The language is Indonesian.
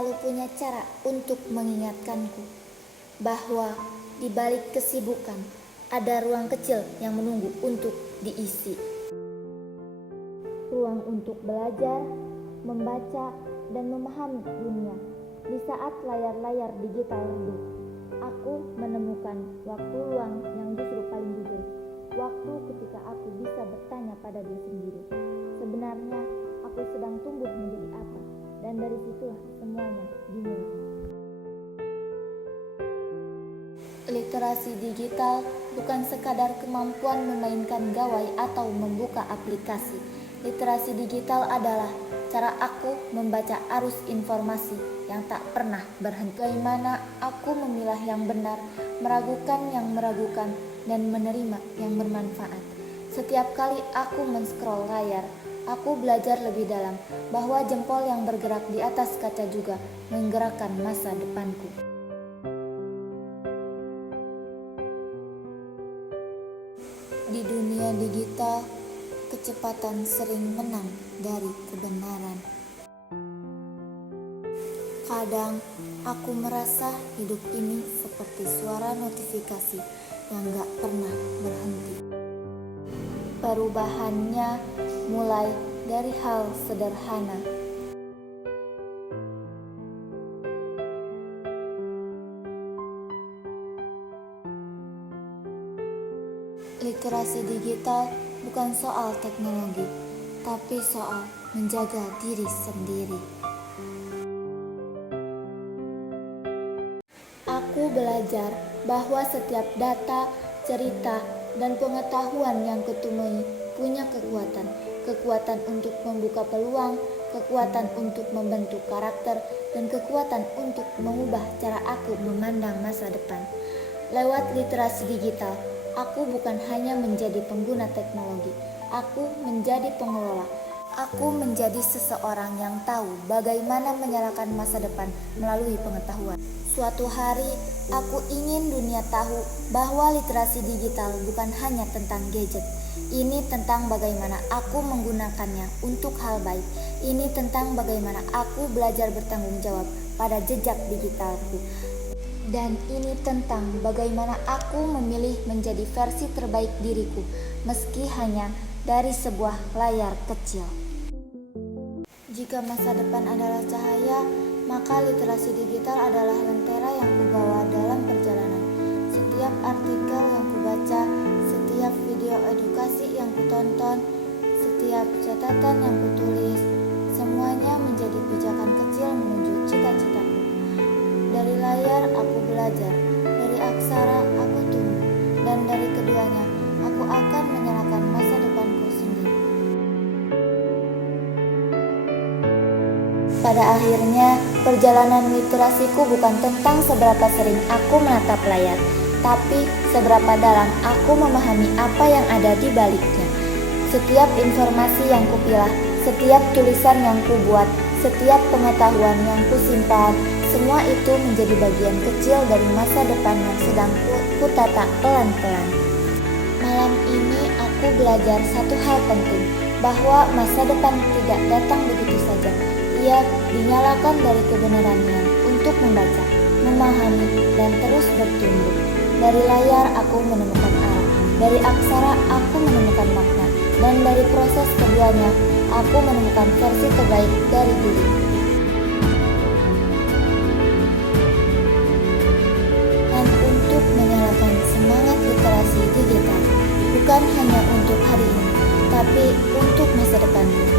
selalu punya cara untuk mengingatkanku bahwa di balik kesibukan ada ruang kecil yang menunggu untuk diisi. Ruang untuk belajar, membaca, dan memahami dunia. Di saat layar-layar digital redup, aku menemukan waktu luang yang justru paling jujur. Waktu ketika aku bisa bertanya pada diri sendiri, sebenarnya aku sedang tumbuh menjadi apa? Dan dari situlah semuanya dimulai. Literasi digital bukan sekadar kemampuan memainkan gawai atau membuka aplikasi. Literasi digital adalah cara aku membaca arus informasi yang tak pernah berhenti. Bagaimana aku memilah yang benar, meragukan yang meragukan, dan menerima yang bermanfaat. Setiap kali aku men-scroll layar, aku belajar lebih dalam bahwa jempol yang bergerak di atas kaca juga menggerakkan masa depanku. Di dunia digital, kecepatan sering menang dari kebenaran. Kadang aku merasa hidup ini seperti suara notifikasi yang gak pernah berhenti. Perubahannya mulai dari hal sederhana. Literasi digital bukan soal teknologi, tapi soal menjaga diri sendiri. Aku belajar bahwa setiap data, cerita, dan pengetahuan yang kutemui punya kekuatan untuk membuka peluang, kekuatan untuk membentuk karakter, dan kekuatan untuk mengubah cara aku memandang masa depan. Lewat literasi digital, aku bukan hanya menjadi pengguna teknologi, aku menjadi pengelola. Aku menjadi seseorang yang tahu bagaimana menyalakan masa depan melalui pengetahuan. Suatu hari, aku ingin dunia tahu bahwa literasi digital bukan hanya tentang gadget. Ini tentang bagaimana aku menggunakannya untuk hal baik. Ini tentang bagaimana aku belajar bertanggung jawab pada jejak digitalku. Dan ini tentang bagaimana aku memilih menjadi versi terbaik diriku, meski hanya dari sebuah layar kecil. Jika masa depan adalah cahaya, maka literasi digital adalah lentera yang kubawa dalam perjalanan. Setiap artikel yang kubaca, setiap video edukasi yang kutonton, setiap catatan yang kutulis, semuanya menjadi pijakan kecil menuju cita-citaku. Dari layar aku belajar, dari aksara aku tumbuh, dan dari keduanya aku akan menyalakan masa depanku sendiri. Pada akhirnya, perjalanan literasiku bukan tentang seberapa sering aku menatap layar, tapi seberapa dalam aku memahami apa yang ada di baliknya. Setiap informasi yang kupilah, setiap tulisan yang kubuat, setiap pengetahuan yang kusimpan, semua itu menjadi bagian kecil dari masa depan yang sedang kutata pelan-pelan. Malam ini aku belajar satu hal penting, bahwa masa depan tidak datang begitu saja. Ia dinyalakan dari kebenarannya untuk membaca, memahami, dan terus bertumbuh. Dari layar aku menemukan arah, dari aksara aku menemukan makna, dan dari proses keduanya aku menemukan versi terbaik dari diri. Dan untuk menyalakan semangat literasi digital, bukan hanya untuk hari ini, tapi untuk masa depanku.